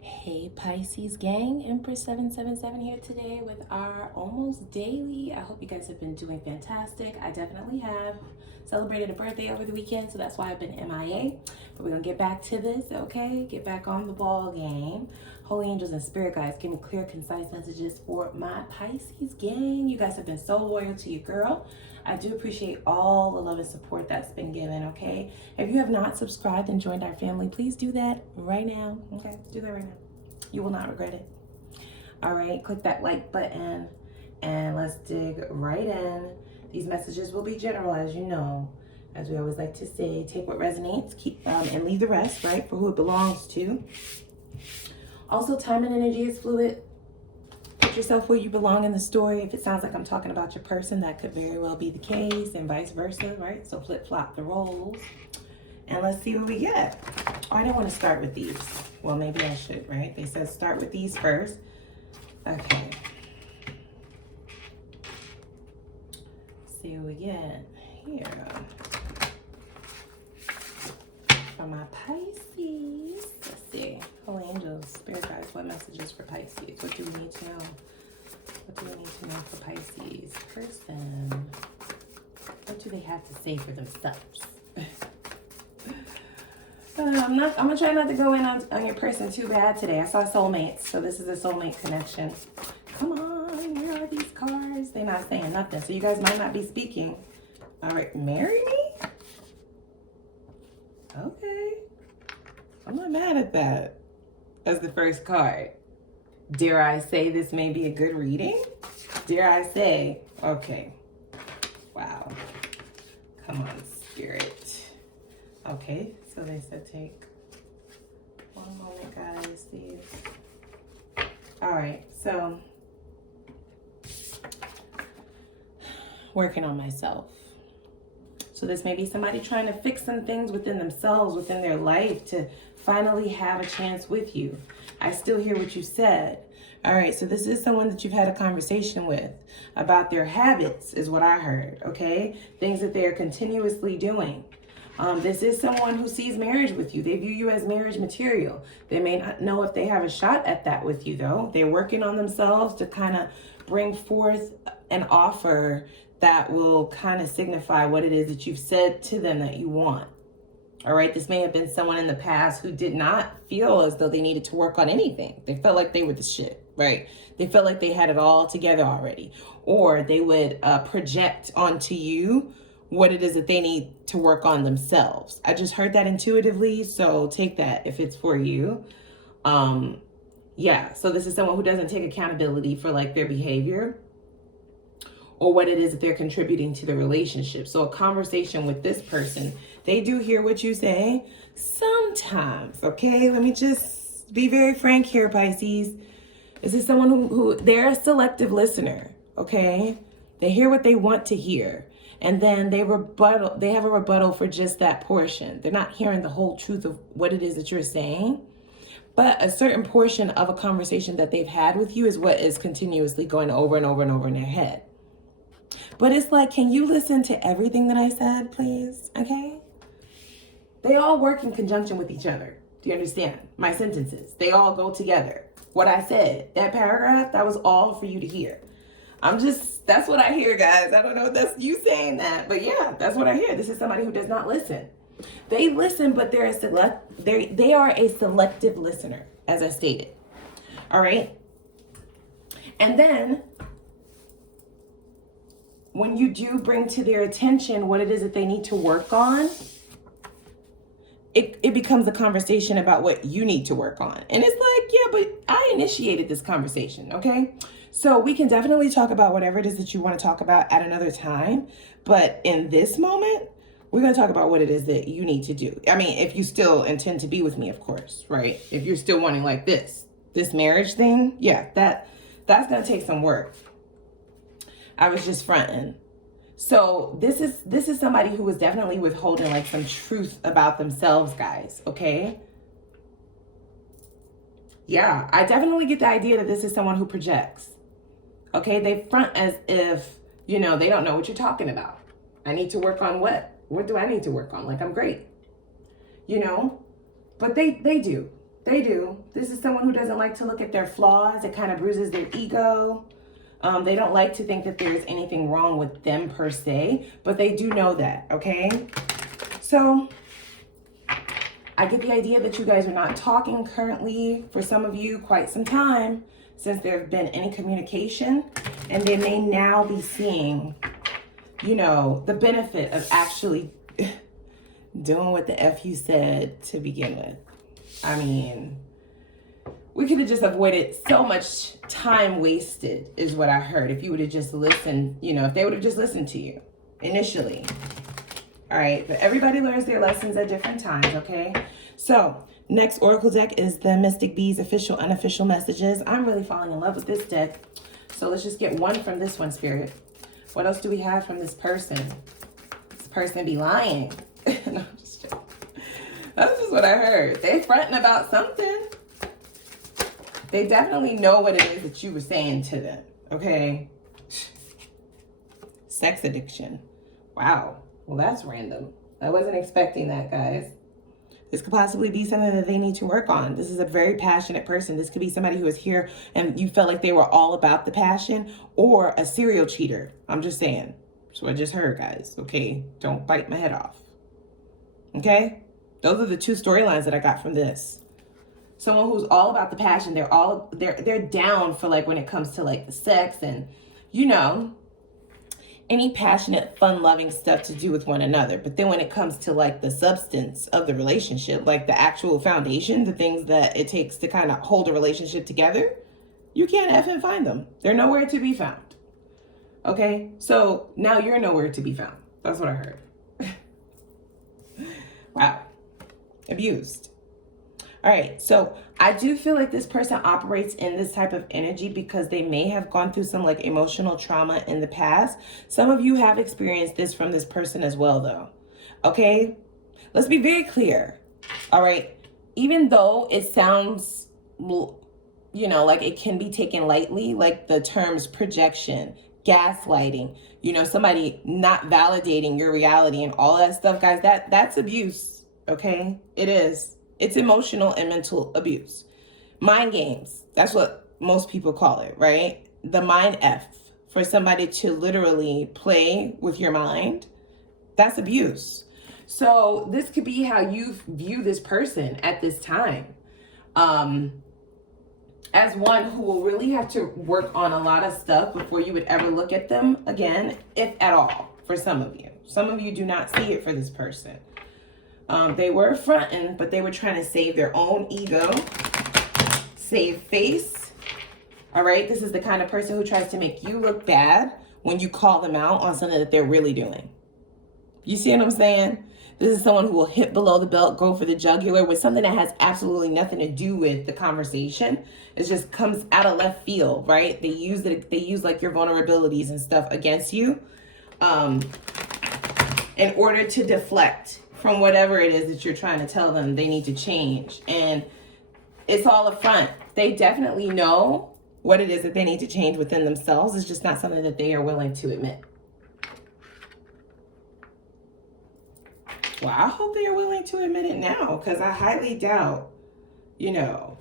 Hey Pisces gang, Empress 777 here today with our almost daily. I hope you guys have been doing fantastic. I definitely have. Celebrated a birthday over the weekend, so that's why I've been MIA. But we're gonna get back to this, okay? Get back on the ball game. Holy angels and spirit guides, give me clear, concise messages for my Pisces gang. You guys have been so loyal to your girl. I do appreciate all the love and support that's been given, okay? If you have not subscribed and joined our family, please do that right now, okay? Do that right now. You will not regret it. All right, click that like button and let's dig right in. These messages will be general, as you know. As we always like to say, take what resonates, keep and leave the rest, right, for who it belongs to. Also, time and energy is fluid. Put yourself where you belong in the story. If it sounds like I'm talking about your person, that could very well be the case, and vice versa, right? So flip-flop the roles. And let's see what we get. Oh, I didn't want to start with these. Well, maybe I should, right? They said start with these first. Okay. See what we get here. For my Pisces. Let's see. Holy angels, spirit guides, what messages for Pisces? What do we need to know? What do we need to know for Pisces? Person. What do they have to say for themselves? I'm gonna try not to go in on your person too bad today. I saw soulmates, so this is a soulmate connection. Come on, where are these cards? They're not saying nothing, so you guys might not be speaking. All right, marry me? Okay. I'm not mad at that as the first card. Dare I say this may be a good reading? Dare I say, okay. Wow. Come on, spirit. Okay, so they said take one moment, guys. These. All right, so working on myself. So this may be somebody trying to fix some things within themselves, within their life, to finally have a chance with you. I still hear what you said. All right, so this is someone that you've had a conversation with about their habits, is what I heard, okay? Things that they're continuously doing. This is someone who sees marriage with you. They view you as marriage material. They may not know if they have a shot at that with you, though. They're working on themselves to kind of bring forth an offer that will kind of signify what it is that you've said to them that you want. All right, this may have been someone in the past who did not feel as though they needed to work on anything. They felt like they were the shit, right? They felt like they had it all together already. Or they would project onto you what it is that they need to work on themselves. I just heard that intuitively, so take that if it's for you. Yeah, so this is someone who doesn't take accountability for like their behavior or what it is that they're contributing to the relationship. So a conversation with this person, they do hear what you say sometimes, okay? Let me just be very frank here, Pisces. This is someone who they're a selective listener, okay? They hear what they want to hear. And then they have a rebuttal for just that portion. They're not hearing the whole truth of what it is that you're saying. But a certain portion of a conversation that they've had with you is what is continuously going over and over and over in their head. But it's like, can you listen to everything that I said, please? Okay? They all work in conjunction with each other. Do you understand? My sentences, they all go together. What I said, that paragraph, that was all for you to hear. That's what I hear, guys. I don't know if that's you saying that, but yeah, that's what I hear. This is somebody who does not listen. They listen, but they are a selective listener, as I stated. All right? And then when you do bring to their attention what it is that they need to work on, it becomes a conversation about what you need to work on. And it's like, yeah, but I initiated this conversation, okay? So we can definitely talk about whatever it is that you want to talk about at another time. But in this moment, we're going to talk about what it is that you need to do. I mean, if you still intend to be with me, of course, right? If you're still wanting like this marriage thing, yeah, that's going to take some work. I was just fronting. So this is somebody who was definitely withholding like some truth about themselves, guys, okay? Yeah, I definitely get the idea that this is someone who projects. Okay, they front as if, you know, they don't know what you're talking about. I need to work on what? What do I need to work on? Like, I'm great, you know? But they do. They do. This is someone who doesn't like to look at their flaws. It kind of bruises their ego. They don't like to think that there's anything wrong with them per se, but they do know that, okay? So I get the idea that you guys are not talking currently, for some of you, quite some time since there have been any communication, and they may now be seeing, you know, the benefit of actually doing what the F you said to begin with. I mean, we could have just avoided so much time wasted, is what I heard, if you would have just listened, you know, if they would have just listened to you initially. All right, but everybody learns their lessons at different times, okay? So, next Oracle deck is the Mystic Bees Official Unofficial Messages. I'm really falling in love with this deck. So let's just get one from this one, Spirit. What else do we have from this person? This person be lying. No, I'm just joking. That's just what I heard. They fronting about something. They definitely know what it is that you were saying to them, okay? Sex addiction. Wow. Well, that's random. I wasn't expecting that, guys. This could possibly be something that they need to work on. This is a very passionate person. This could be somebody who is here and you felt like they were all about the passion, or a serial cheater. I'm just saying. So I just heard, guys. Okay? Don't bite my head off. Okay? Those are the two storylines that I got from this. Someone who's all about the passion. They're down for, like, when it comes to, like, the sex and, you know, any passionate, fun-loving stuff to do with one another. But then when it comes to, like, the substance of the relationship, like the actual foundation, the things that it takes to kind of hold a relationship together, you can't effing find them. They're nowhere to be found. Okay? So now you're nowhere to be found. That's what I heard. Wow. Abused. All right, so I do feel like this person operates in this type of energy because they may have gone through some, like, emotional trauma in the past. Some of you have experienced this from this person as well, though. Okay? Let's be very clear. All right? Even though it sounds, you know, like it can be taken lightly, like the terms projection, gaslighting, you know, somebody not validating your reality and all that stuff, guys, that's abuse. Okay? It is. It's emotional and mental abuse. Mind games. That's what most people call it, right? The mind F. For somebody to literally play with your mind, that's abuse. So this could be how you view this person at this time. As one who will really have to work on a lot of stuff before you would ever look at them again, if at all, for some of you. Some of you do not see it for this person. They were fronting, but they were trying to save their own ego, save face. All right, this is the kind of person who tries to make you look bad when you call them out on something that they're really doing. You see what I'm saying? This is someone who will hit below the belt, go for the jugular with something that has absolutely nothing to do with the conversation. It just comes out of left field, right? They use like your vulnerabilities and stuff against you in order to deflect from whatever it is that you're trying to tell them they need to change. And it's all a front. They definitely know what it is that they need to change within themselves. It's just not something that they are willing to admit. Well, I hope they are willing to admit it now, because I highly doubt, you know,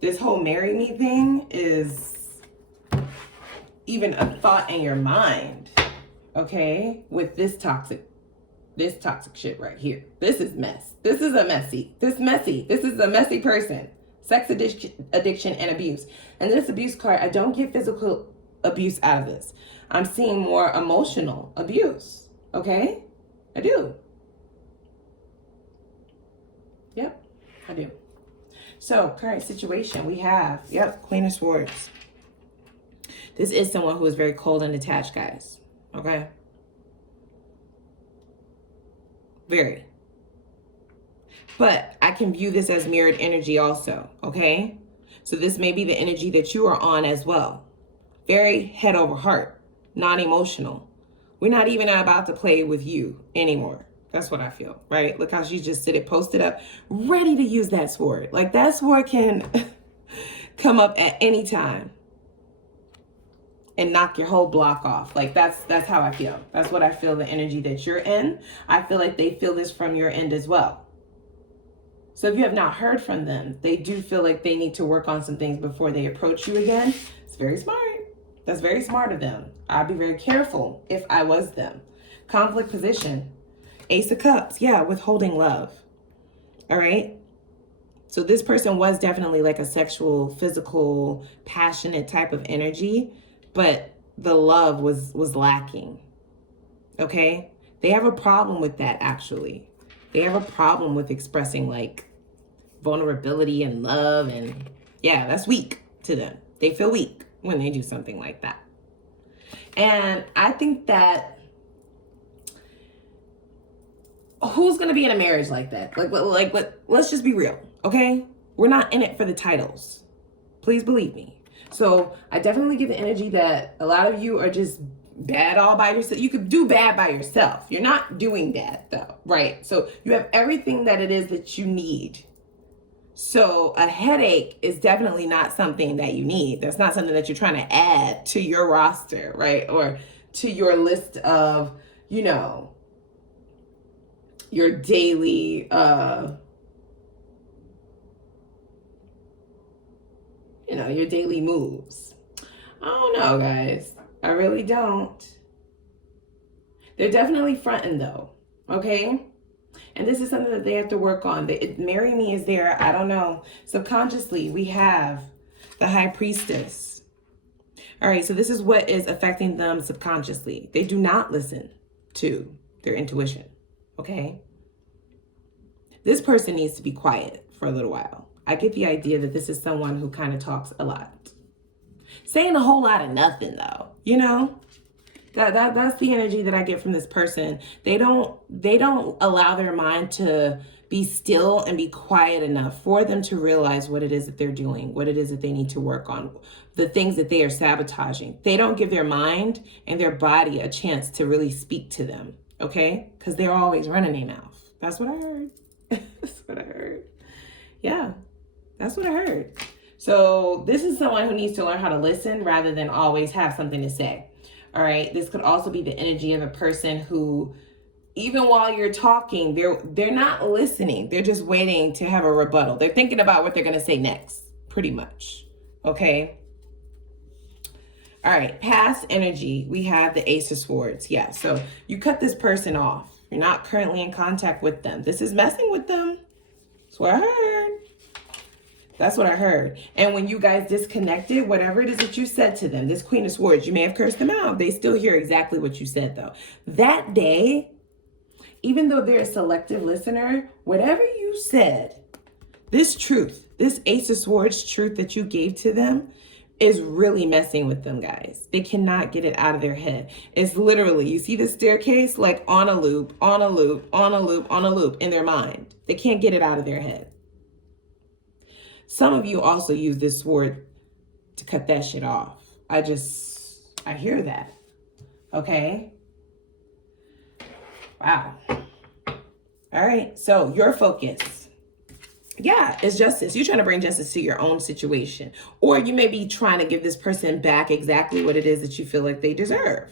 this whole marry me thing is even a thought in your mind, okay, with this toxic shit right here. This is mess. This is a messy. This is a messy person. Sex addiction and abuse. And this abuse card, I don't get physical abuse out of this. I'm seeing more emotional abuse. Okay? I do. Yep, I do. So, current situation, we have, Queen of Swords. This is someone who is very cold and detached, guys. Okay? Very. But I can view this as mirrored energy also, okay? So this may be the energy that you are on as well. Very head over heart, non-emotional. We're not even about to play with you anymore. That's what I feel, right? Look how she's just posted up, ready to use that sword. Like, that sword can come up at any time and knock your whole block off. Like, that's how I feel. That's what I feel, the energy that you're in. I feel like they feel this from your end as well. So if you have not heard from them, they do feel like they need to work on some things before they approach you again. It's very smart. That's very smart of them. I'd be very careful if I was them. Conflict position. Ace of Cups. Yeah, withholding love. All right. So this person was definitely like a sexual, physical, passionate type of energy, but the love was lacking. Okay. They have a problem with that, actually. They have a problem with expressing like vulnerability and love. And yeah, that's weak to them. They feel weak when they do something like that. And I think that who's going to be in a marriage like that? Let's just be real, okay? We're not in it for the titles. Please believe me. So I definitely get the energy that a lot of you are just bad all by yourself. You could do bad by yourself. You're not doing that though, right? So you have everything that it is that you need. So a headache is definitely not something that you need. That's not something that you're trying to add to your roster, right? Or to your list of, you know, your daily, your daily moves. I don't know, guys. I really don't. They're definitely fronting though, okay? And this is something that they have to work on. Marry me is there, I don't know. Subconsciously, we have the High Priestess. All right, so this is what is affecting them subconsciously. They do not listen to their intuition, okay? This person needs to be quiet for a little while. I get the idea that this is someone who kind of talks a lot. Saying a whole lot of nothing though, you know? That's the energy that I get from this person. They don't allow their mind to be still and be quiet enough for them to realize what it is that they're doing, what it is that they need to work on, the things that they are sabotaging. They don't give their mind and their body a chance to really speak to them, okay? Because they're always running their mouth. That's what I heard. That's what I heard. Yeah, that's what I heard. So this is someone who needs to learn how to listen rather than always have something to say. All right. This could also be the energy of a person who, even while you're talking, they're not listening. They're just waiting to have a rebuttal. They're thinking about what they're going to say next, pretty much. Okay. All right. Past energy. We have the Ace of Swords. Yeah. So you cut this person off. You're not currently in contact with them. This is messing with them. That's what I heard. That's what I heard. And when you guys disconnected, whatever it is that you said to them, this Queen of Swords, you may have cursed them out. They still hear exactly what you said though. That day, even though they're a selective listener, whatever you said, this truth, this Ace of Swords truth that you gave to them is really messing with them, guys. They cannot get it out of their head. It's literally, you see the staircase, like on a loop, on a loop, on a loop, on a loop in their mind. They can't get it out of their head. Some of you also use this sword to cut that shit off. I hear that. Okay. Wow. All right. So your focus. Yeah, it's justice. You're trying to bring justice to your own situation. Or you may be trying to give this person back exactly what it is that you feel like they deserve.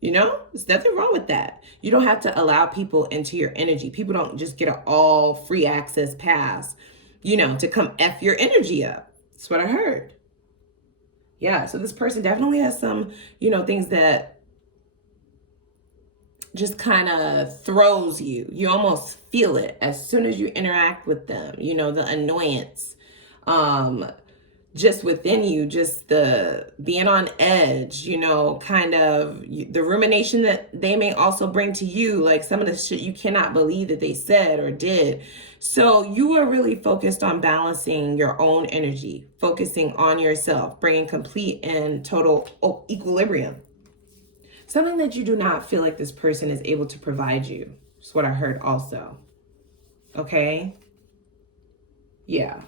You know, there's nothing wrong with that. You don't have to allow people into your energy. People don't just get an all free access pass, you know, to come F your energy up. That's what I heard. Yeah, so this person definitely has some, you know, things that just kind of throws you. You almost feel it as soon as you interact with them. You know, the annoyance, just within you, just the being on edge, you know, kind of the rumination that they may also bring to you, like some of the shit you cannot believe that they said or did. So you are really focused on balancing your own energy, focusing on yourself, bringing complete and total equilibrium. Something that you do not feel like this person is able to provide you. That's what I heard also. Okay? Yeah.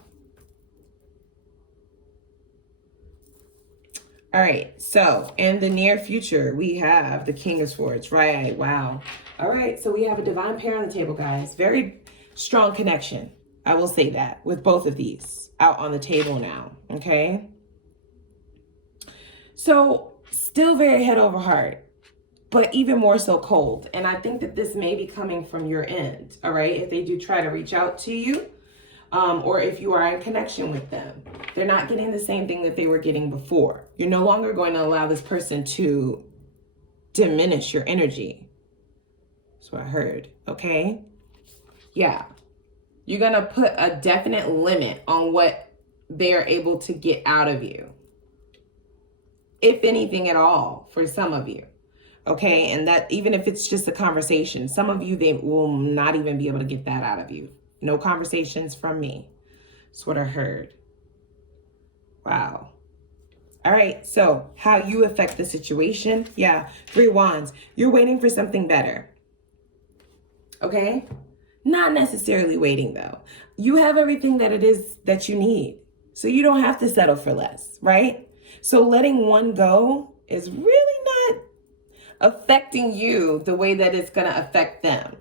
All right, so in the near future, we have the King of Swords, right? Wow. All right, so we have a divine pair on the table, guys. Very strong connection, I will say that, with both of these out on the table now, okay? So still very head over heart, but even more so cold. And I think that this may be coming from your end, all right? If they do try to reach out to you, or if you are in connection with them. They're not getting the same thing that they were getting before. You're no longer going to allow this person to diminish your energy. That's what I heard, okay? Yeah. You're going to put a definite limit on what they're able to get out of you, if anything at all, for some of you. Okay, and that even if it's just a conversation, some of you, they will not even be able to get that out of you. No conversations from me. That's what I heard. Wow. All right, so how you affect the situation. Yeah, 3 wands. You're waiting for something better. Okay? Not necessarily waiting though. You have everything that it is that you need. So you don't have to settle for less, right? So letting one go is really not affecting you the way that it's going to affect them.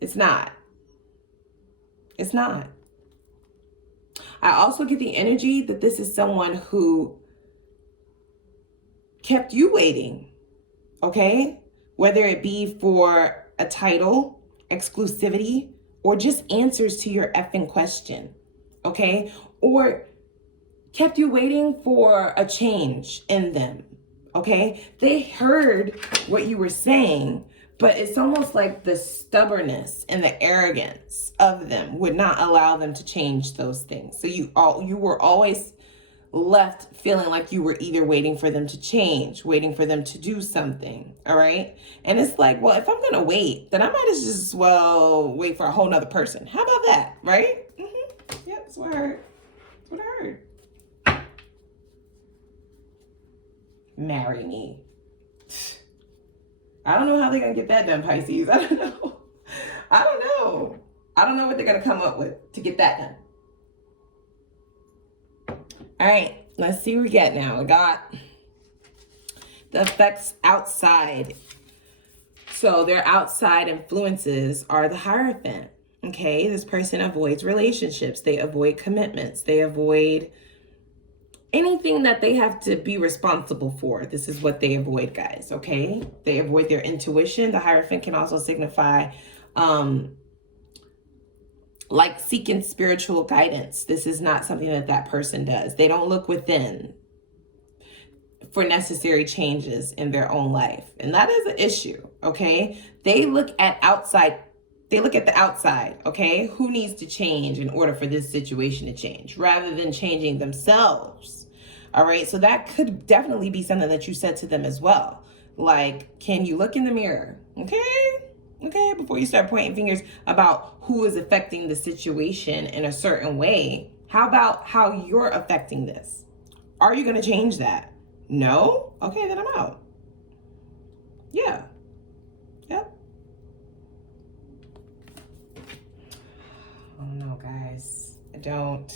It's not. It's not. I also get the energy that this is someone who kept you waiting, okay? Whether it be for a title, exclusivity, or just answers to your effing question, okay? Or kept you waiting for a change in them. Okay, they heard what you were saying, but it's almost like the stubbornness and the arrogance of them would not allow them to change those things. So you were always left feeling like you were either waiting for them to change, waiting for them to do something. All right, and it's like, well, if I'm gonna wait, then I might as well wait for a whole nother person. How about that, right? Yep, that's what I heard. That's what I heard. Marry me. I don't know how they're going to get that done, Pisces. I don't know. I don't know what they're going to come up with to get that done. All right, let's see what we get now. We got the effects outside. So their outside influences are the Hierophant. Okay, this person avoids relationships. They avoid commitments. They avoid anything that they have to be responsible for. This is what they avoid, guys, okay? They avoid their intuition. The Hierophant can also signify like seeking spiritual guidance. This is not something that that person does. They don't look within for necessary changes in their own life. And that is an issue, okay? They look at outside. They look at the outside, okay? Who needs to change in order for this situation to change, rather than changing themselves, all right? So that could definitely be something that you said to them as well. Like, can you look in the mirror, okay? Okay, before you start pointing fingers about who is affecting the situation in a certain way, how about how you're affecting this? Are you gonna change that? No? Okay, then I'm out. Yeah, yep. Oh no, guys, I don't.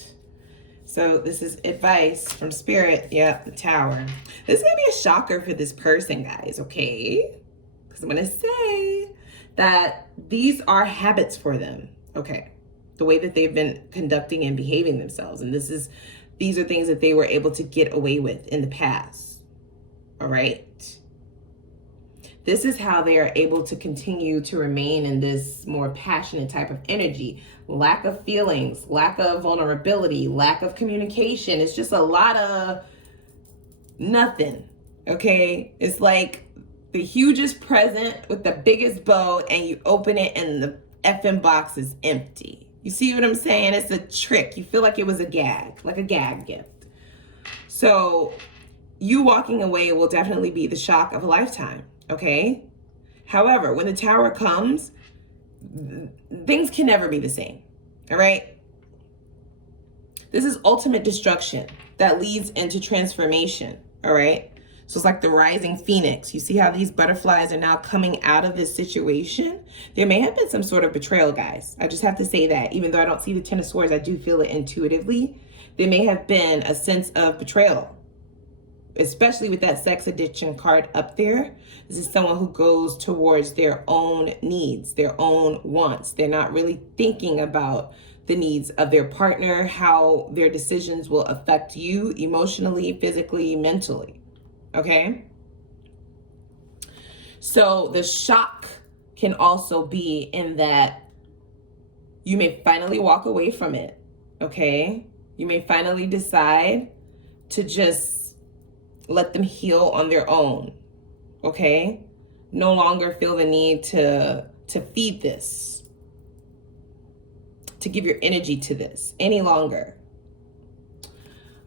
So this is advice from Spirit. Yep, the Tower. This is gonna be a shocker for this person, guys, okay? Because I'm gonna say that these are habits for them, okay? The way that they've been conducting and behaving themselves. And these are things that they were able to get away with in the past, all right? This is how they are able to continue to remain in this more passionate type of energy. Lack of feelings, lack of vulnerability, lack of communication. It's just a lot of nothing, okay? It's like the hugest present with the biggest bow, and you open it and the effing box is empty. You see what I'm saying? It's a trick. You feel like it was a gag, like a gag gift. So you walking away will definitely be the shock of a lifetime. Okay. However, when the Tower comes, things can never be the same. All right. This is ultimate destruction that leads into transformation. All right. So it's like the rising phoenix. You see how these butterflies are now coming out of this situation? There may have been some sort of betrayal, guys. I just have to say that. Even though I don't see the Ten of Swords, I do feel it intuitively. There may have been a sense of betrayal, especially with that sex addiction card up there. This is someone who goes towards their own needs, their own wants. They're not really thinking about the needs of their partner, how their decisions will affect you emotionally, physically, mentally. Okay? So the shock can also be in that You may finally walk away from it, okay? You may finally decide to just let them heal on their own, okay? No longer feel the need to feed this, to give your energy to this any longer.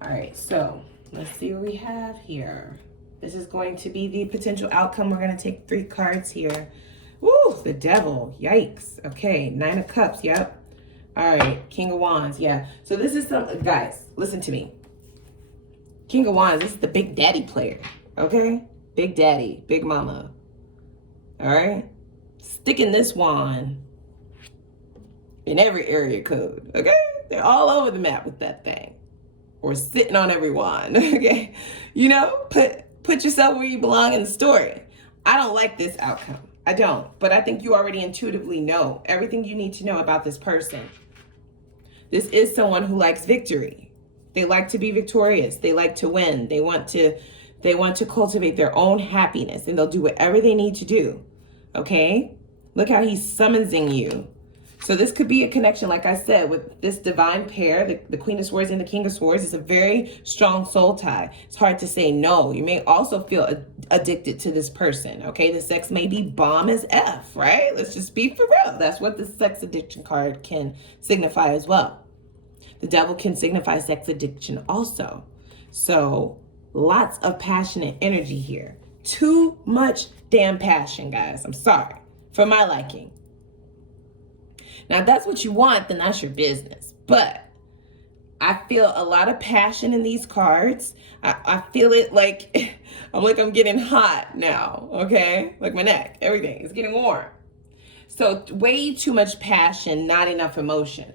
All right, so let's see what we have here. This is going to be the potential outcome. We're going to take 3 cards here. Woo, the devil. Yikes. Okay, 9 of Cups. Yep. All right, King of Wands. Yeah. So this is some, guys, listen to me. King of Wands, this is the big daddy player. Okay? Big daddy, big mama. All right? Sticking this wand in every area code. Okay? They're all over the map with that thing. Or sitting on every wand. Okay? You know, put yourself where you belong in the story. I don't like this outcome. I don't. But I think you already intuitively know everything you need to know about this person. This is someone who likes victory. They like to be victorious. They like to win. They want to cultivate their own happiness, and they'll do whatever they need to do. Okay? Look how he's summoning you. So this could be a connection, like I said, with this divine pair, the Queen of Swords and the King of Swords. It's a very strong soul tie. It's hard to say no. You may also feel addicted to this person, okay? The sex may be bomb as F, right? Let's just be for real. That's what the sex addiction card can signify as well. The devil can signify sex addiction also. So lots of passionate energy here. Too much damn passion, guys. I'm sorry. For my liking. Now, if that's what you want, then that's your business. But I feel a lot of passion in these cards. I feel it like I'm getting hot now, okay? Like my neck, everything is getting warm. So way too much passion, not enough emotion.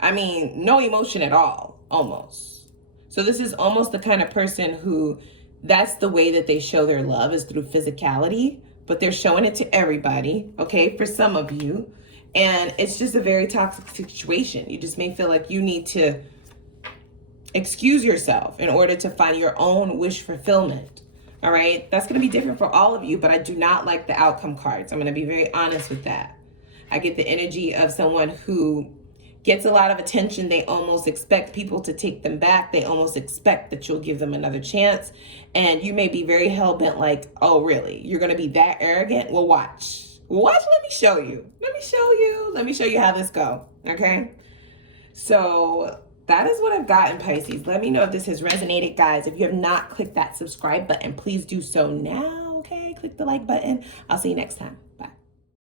I mean, no emotion at all, almost. So this is almost the kind of person who, that's the way that they show their love, is through physicality, but they're showing it to everybody, okay, for some of you. And it's just a very toxic situation. You just may feel like you need to excuse yourself in order to find your own wish fulfillment. All right? That's going to be different for all of you, but I do not like the outcome cards. I'm going to be very honest with that. I get the energy of someone who gets a lot of attention. They almost expect people to take them back. They almost expect that you'll give them another chance. And you may be very hell-bent like, oh, really? You're going to be that arrogant? Well, watch. Watch, let me show you. Let me show you how this go, okay? So that is what I've got in Pisces. Let me know if this has resonated, guys. If you have not clicked that subscribe button, please do so now, okay? Click the like button. I'll see you next time.